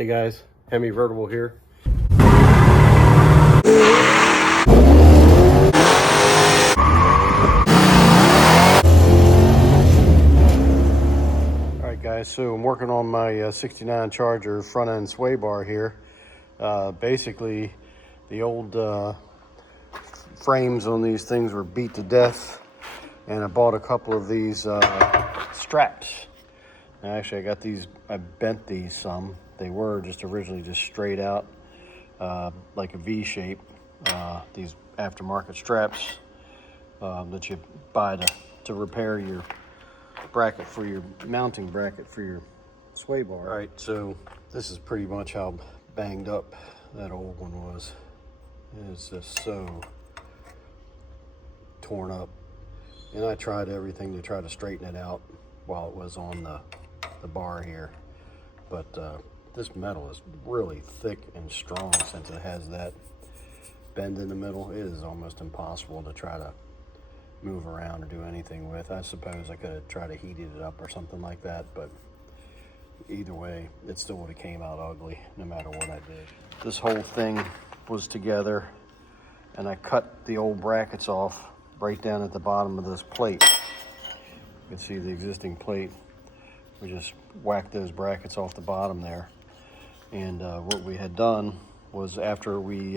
Hey guys, Hemi Vertible here. Alright guys, so I'm working on my 69 Charger front end sway bar here. Basically, the old frames on these things were beat to death, and I bought a couple of these straps. Now, actually, I bent these some. They were just originally just straight out, like a V shape. These aftermarket straps that you buy to repair your bracket for your mounting bracket for your sway bar. All right, so this is pretty much how banged up that old one was. It's just so torn up. And I tried everything to try to straighten it out while it was on the bar here. But this metal is really thick and strong since it has that bend in the middle. It is almost impossible to try to move around or do anything with. I suppose I could have tried to heat it up or something like that, but either way, it still would have came out ugly no matter what I did. This whole thing was together, and I cut the old brackets off right down at the bottom of this plate. You can see the existing plate. We just whacked those brackets off the bottom there. And what we had done was, after we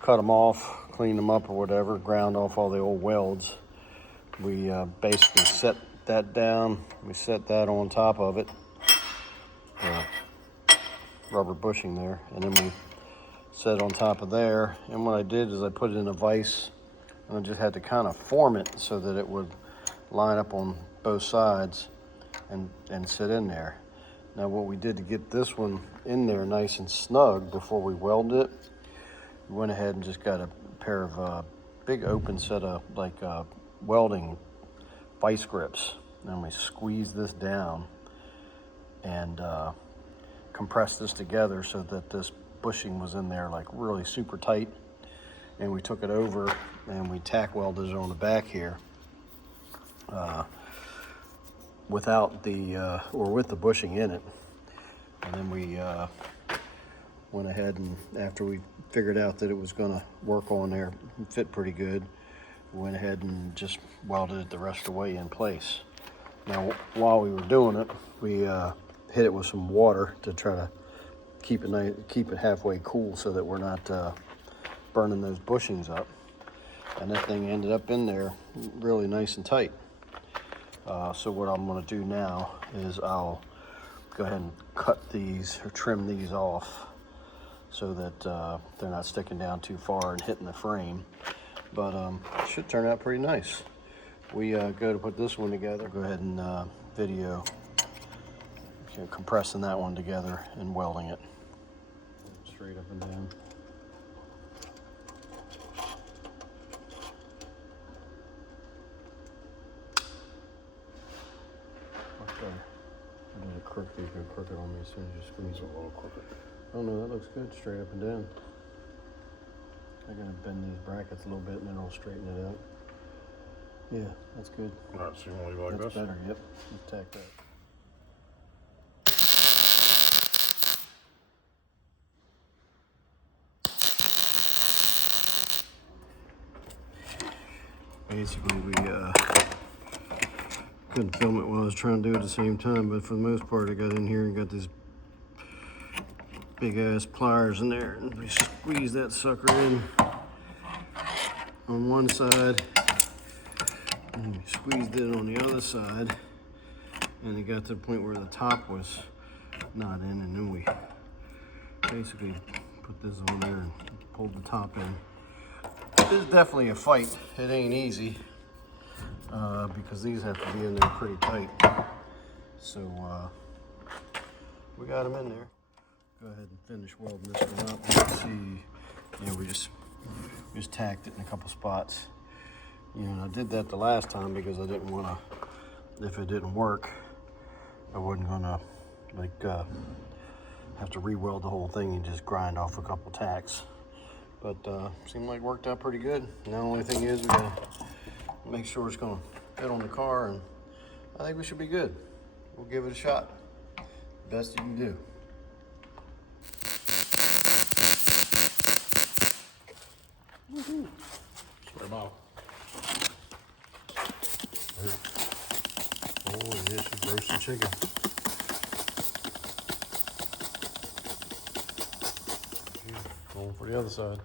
cut them off, cleaned them up or whatever, ground off all the old welds, we basically set that down. We set that on top of it, rubber bushing there, and then we set it on top of there. And what I did is I put it in a vise, and I just had to kind of form it so that it would line up on both sides and sit in there. Now, what we did to get this one in there nice and snug before we welded it, we went ahead and just got a pair of big open set of welding vice grips. And we squeezed this down and compressed this together so that this bushing was in there like really super tight. And we took it over and we tack welded it on the back here without the or with the bushing in it. And then we went ahead, and after we figured out that it was going to work on there and fit pretty good, we went ahead and just welded it the rest of the way in place. Now, while we were doing it, we hit it with some water to try to keep it halfway cool so that we're not burning those bushings up. And that thing ended up in there really nice and tight. So what I'm going to do now is I'll go ahead and cut these or trim these off so that they're not sticking down too far and hitting the frame. But it should turn out pretty nice. We go to put this one together. Go ahead and video compressing that one together and welding it straight up and down. I did it crooked. You can crook it on me as soon as you squeeze it. A little crooked. Oh no, that looks good. Straight up and down. I'm gonna bend these brackets a little bit and then I'll straighten it out. Yeah, that's good. Alright, so you want to leave it like that's this? Better, yep. Let's tack that. Basically, we couldn't film it while I was trying to do it at the same time, but for the most part, I got in here and got these big ass pliers in there, and we squeezed that sucker in on one side, and we squeezed it on the other side, and it got to the point where the top was not in, and then we basically put this on there and pulled the top in. This is definitely a fight. It ain't easy because these have to be in there pretty tight. So we got them in there. Go ahead and finish welding this one up. You can see, we just tacked it in a couple spots. I did that the last time because I didn't want to, if it didn't work, I wasn't gonna have to re-weld the whole thing and just grind off a couple tacks. But seemed like it worked out pretty good. And the only thing is we gotta make sure it's gonna fit on the car, and I think we should be good. We'll give it a shot. Best you can do. Swear ball. Oh, yeah, she's roasting chicken. Going for the other side.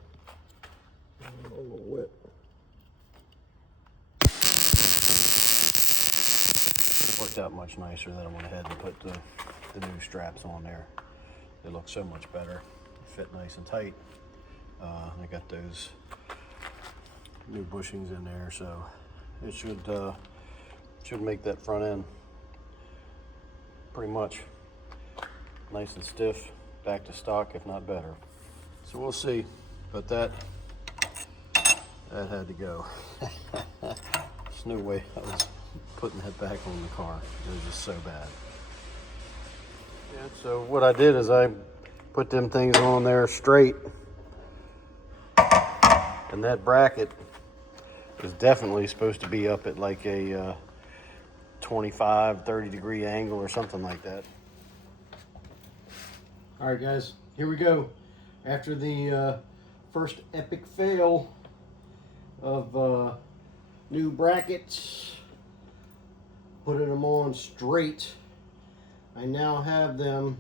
A little wet. Worked out much nicer than I went ahead and put the new straps on there. They look so much better. Fit nice and tight. I got those new bushings in there, so it should make that front end pretty much nice and stiff, back to stock, if not better. So we'll see, but that had to go. There's no way I was putting that back on the car. It was just so bad. Yeah, so what I did is I put them things on there straight, and that bracket is definitely supposed to be up at like a 25-30 degree angle or something like that. All right, guys, here we go. After the first epic fail of new brackets, putting them on straight, I now have them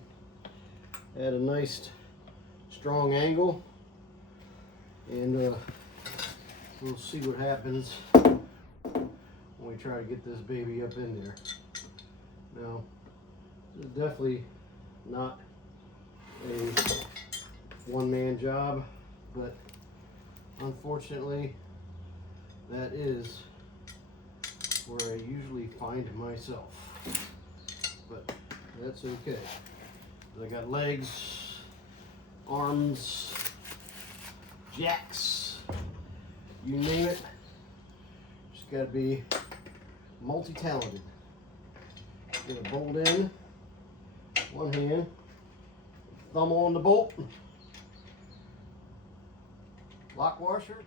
at a nice strong angle, and we'll see what happens when we try to get this baby up in there. Now, this is definitely not a one-man job, but unfortunately that is where I usually find myself, but that's okay. I got legs, arms, jacks, you name it. Just got to be multi-talented. Get a bolt in one hand, thumb on the bolt, lock washer,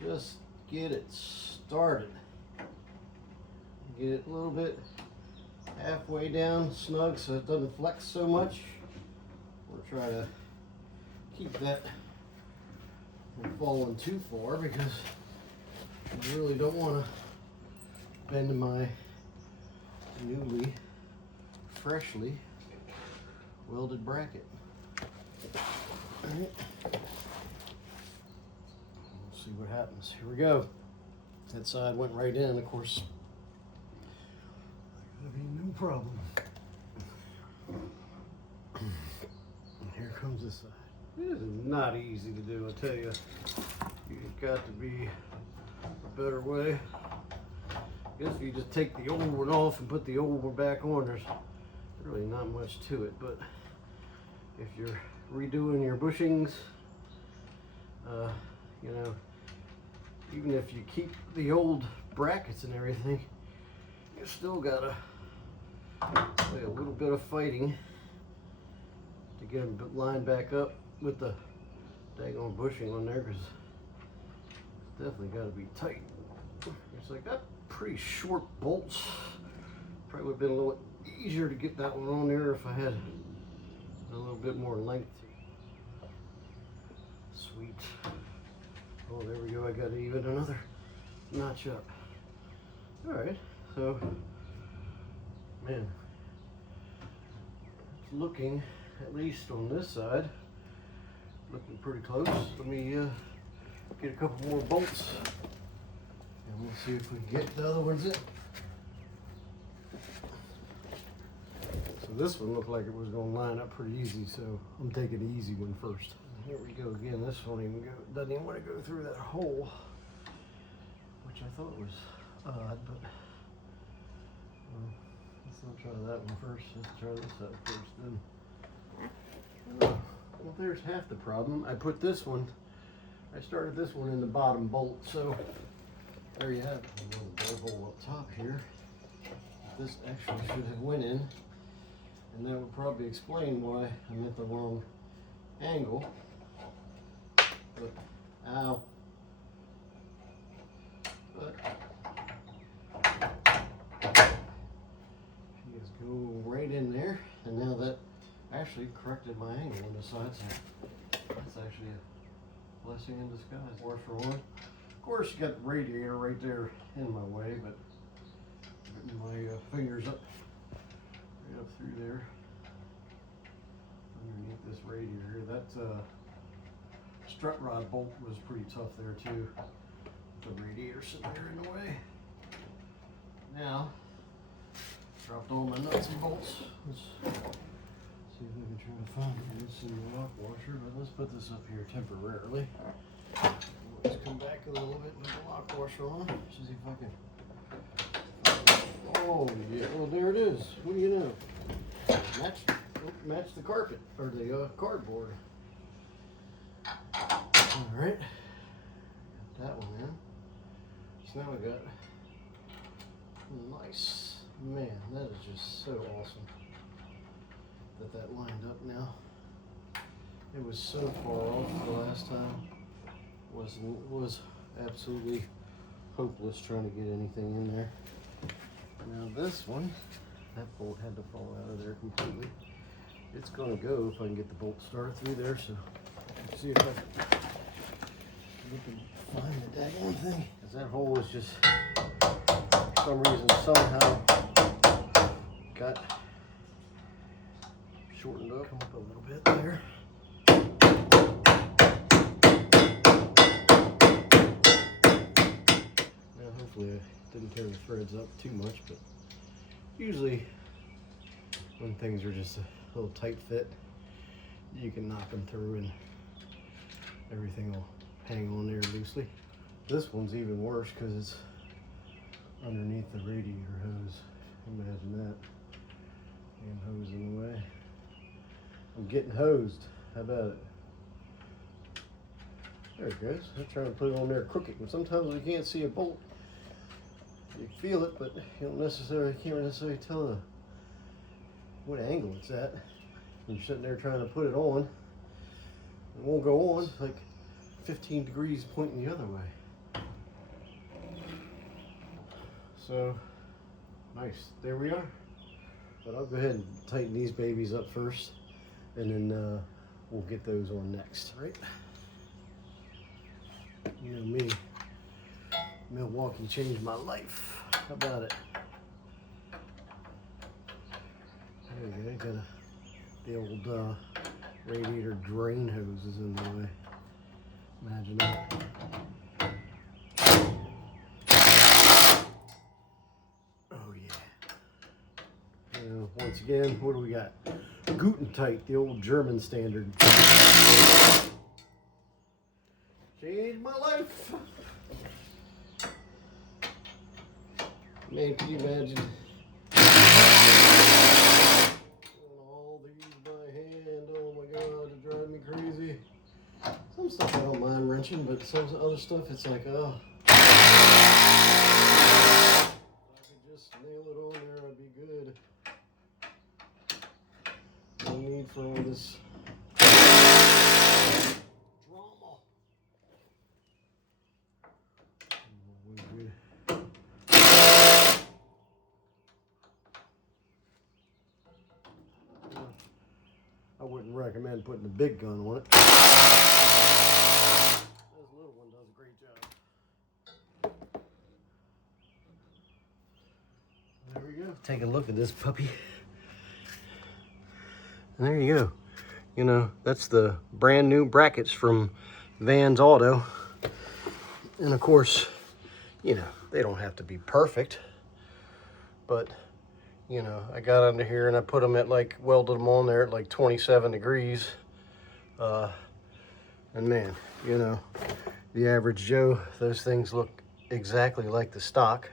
just get it started. Get it a little bit halfway down snug so it doesn't flex so much. We'll try to keep that from falling too far, because I really don't want to bend my newly, freshly welded bracket. All right. We'll see what happens. Here we go. That side went right in, of course. That'll be no problem. Here comes this side. This is not easy to do, I tell you. You've got to be a better way. I guess if you just take the old one off and put the old one back on, there's really not much to it. But if you're redoing your bushings, you know, even if you keep the old brackets and everything, you still gotta play a little bit of fighting to get them lined back up with the daggone bushing on there, because it's definitely got to be tight. It's like that pretty short bolts. Probably would have been a little easier to get that one on there if I had a little bit more length. Sweet. Oh, there we go. I got even another notch up. All right, so man, it's looking, at least on this side, looking pretty close. Let me get a couple more bolts and we'll see if we can get the other ones in. So this one looked like it was going to line up pretty easy, so I'm taking the easy one first. Here we go again. This one doesn't even want to go through that hole, which I thought was odd, but let's not try that one first. Let's try this out first then. Well, there's half the problem. I put this one, I started this one in the bottom bolt, so there you have it. A little bare hole up top here. This actually should have went in, and that would probably explain why I'm at the wrong angle. But, ow. But she just go right in there, and now that actually corrected my angle on the side, so that's actually Blessing in disguise. Washer one. Of course, you got the radiator right there in my way, but getting my fingers up, right up through there, underneath this radiator. That strut rod bolt was pretty tough there too. The radiator sitting there in the way. Now, dropped all my nuts and bolts. Let's see if we can try to find this in the lock washer, but let's put this up here temporarily. Let's come back a little bit with the lock washer on. See if I can. Oh yeah, well there it is. What do you know? Match the carpet or the cardboard. All right, got that one in. So now we got nice. Man, that is just so awesome that lined up now. It was so far off the last time. Was absolutely hopeless trying to get anything in there. Now this one, that bolt had to fall out of there completely. It's gonna go if I can get the bolt started through there. So let's see if I can find the daggone thing. Because that hole was just, for some reason, somehow got shortened up. Come up a little bit there. Now hopefully I didn't tear the threads up too much, but usually when things are just a little tight fit, you can knock them through and everything will hang on there loosely. This one's even worse because it's underneath the radiator hose. Imagine that. And hose in the way. I'm getting hosed. How about it? There it goes. I'm trying to put it on there crooked. And sometimes you can't see a bolt. You feel it, but you can't necessarily tell what angle it's at. When you're sitting there trying to put it on, it won't go on. It's like 15 degrees pointing the other way. So, nice. There we are. But I'll go ahead and tighten these babies up first, and then we'll get those on next, right? You know me, Milwaukee changed my life. How about it? There we go. Got the old radiator drain hose is in the way. Imagine that. Oh yeah. Once again, what do we got? Gutentight, the old German standard. Changed my life. Man, can you imagine doing all these by hand? Oh my God, it drives me crazy. Some stuff I don't mind wrenching, but some other stuff it's like, oh. If I could just nail it on there, I'd be good. No need for all this drama. I wouldn't recommend putting the big gun on it. This little one does a great job. There we go. Take a look at this puppy. And there you go. You know, that's the brand new brackets from Van's Auto. And of course, you know, they don't have to be perfect, but you know, I got under here and I put them at like, welded them on there at like 27 degrees. And man, you know, the average Joe, those things look exactly like the stock.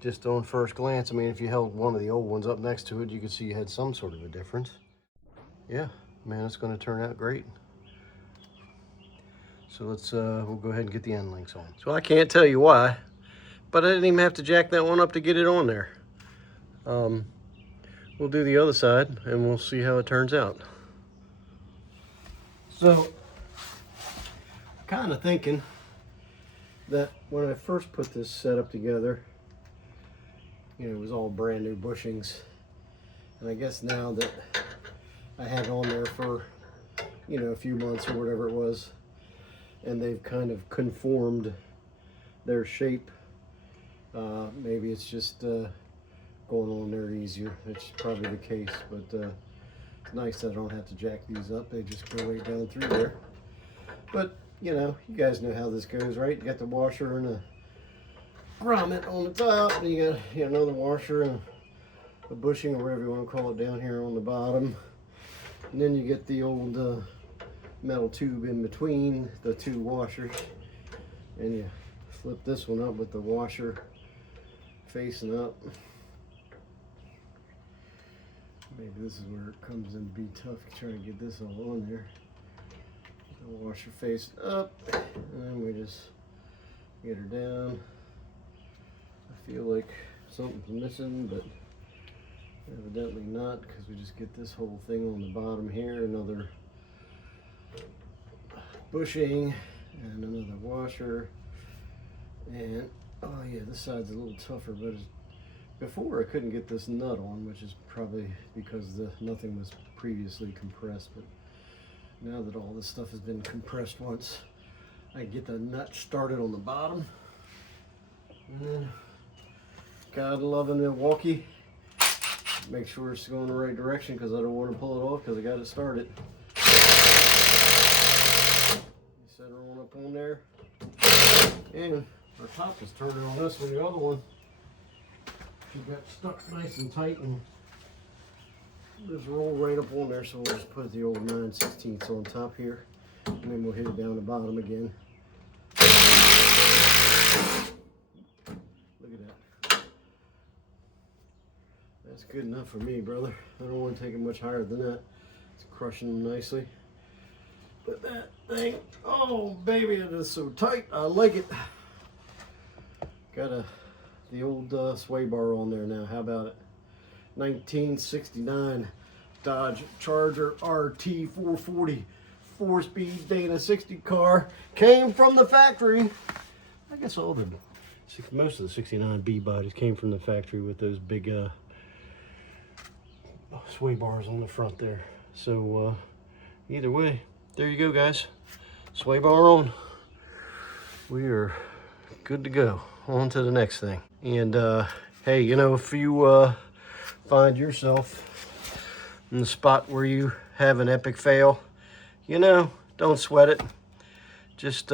Just on first glance, I mean, if you held one of the old ones up next to it, you could see you had some sort of a difference. Yeah, man, it's gonna turn out great. So let's, we'll go ahead and get the end links on. So I can't tell you why, but I didn't even have to jack that one up to get it on there. We'll do the other side and we'll see how it turns out. So, kind of thinking that when I first put this setup together, you know, it was all brand new bushings. And I guess now that I had it on there for, you know, a few months or whatever it was, and they've kind of conformed their shape. Maybe it's just going on there easier. It's probably the case, but it's nice that I don't have to jack these up. They just go right down through there. But you know, you guys know how this goes, right? You got the washer and a grommet on the top, and you got another washer and a bushing, or whatever you want to call it, down here on the bottom. And then you get the old metal tube in between the two washers, and you flip this one up with the washer facing up. Maybe this is where it comes in to be tough trying to get this all on there. The washer facing up, and then we just get her down. I feel like something's missing, but evidently not, because we just get this whole thing on the bottom here, another bushing and another washer. And oh yeah, this side's a little tougher, but before I couldn't get this nut on, which is probably because nothing was previously compressed. But now that all this stuff has been compressed once, I can get the nut started on the bottom. And then, God loving Milwaukee, make sure it's going the right direction, because I don't want to pull it off because I got it started. Center one up on there, and our top is turning on this one. The other one, she got stuck nice and tight, and just roll right up on there. So we'll just put the old 9/16 on top here, and then we'll hit it down the bottom again. Look at that. That's good enough for me, brother. I don't want to take it much higher than that. It's crushing them nicely. But that thing, oh baby, it is so tight. I like it. Got the old sway bar on there now. How about it? 1969 Dodge Charger RT 440 4-speed Dana 60 car. Came from the factory. I guess most of the 69 B bodies came from the factory with those big sway bars on the front there. So either way, there you go, guys. Sway bar on. We are good to go. On to the next thing. And hey, you know, if you find yourself in the spot where you have an epic fail, you know, don't sweat it. Just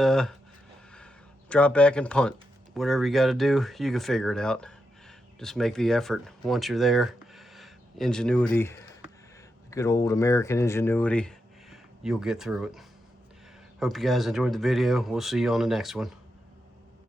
drop back and punt. Whatever you got to do, you can figure it out. Just make the effort. Once you're there, ingenuity, good old American ingenuity, you'll get through it. Hope you guys enjoyed the video. We'll see you on the next one.